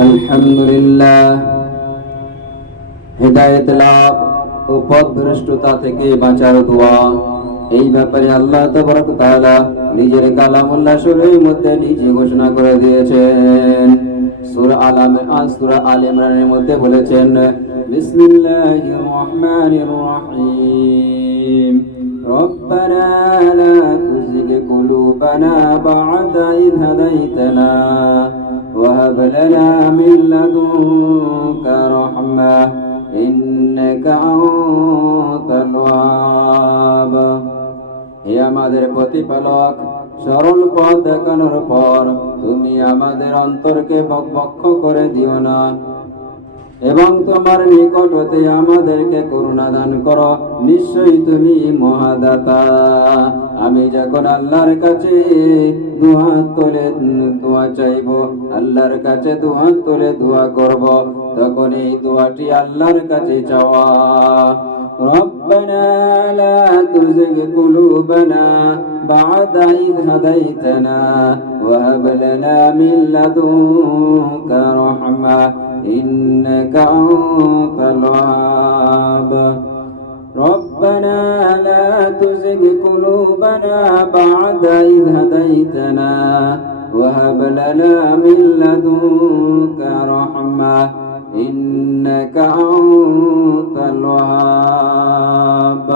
আলহামদুলিল্লাহ। হেদায়েত লাভ ও পথভ্রষ্টতা থেকে বাঁচার দোয়া, এই ব্যাপারে আল্লাহ তাবারক ওয়া তাআলা নিজের কালামুল্লাহ শরীফের মধ্যে নিজে ঘোষণা করে দিয়েছেন। সূরা আল ইমরানের মধ্যে বলেছেন, বিসমিল্লাহির রহমানির রহিম, রব্বানা লা তুজিগ কুলুবানা বা'দা ইয হাদাইতানা وهب لنا من لدنك رحمة إنك أنت الوهاب। হে আমাদের প্রতিপালক, সরল পথ দেখানোর পর তুমি আমাদের অন্তরকে বক্ষ করে দিও না, এবং তোমার নিকট হতে আমাদেরকে করুণা দান করো, নিশ্চয়ই তুমি মহাদাতা। আমি যখন আল্লাহর কাছে দুহাত তুলে দোয়া চাইব, আল্লাহর কাছে দুহাত তুলে দোয়া করব, তখন এই দোয়াটি আল্লাহর কাছে চাওয়া। রব্বানা লা তুজিগ কুলুবানা বা'দা ইয হাদাইতানা ওয়া হাব লানা মিন লাদুনকা রাহমাহ ইন্নাকা আনতাল ওয়াহ্হাব। ربنا لا تزغ قلوبنا بعد إذ هديتنا وهب لنا من لدنك رحمة إنك أنت الوهاب।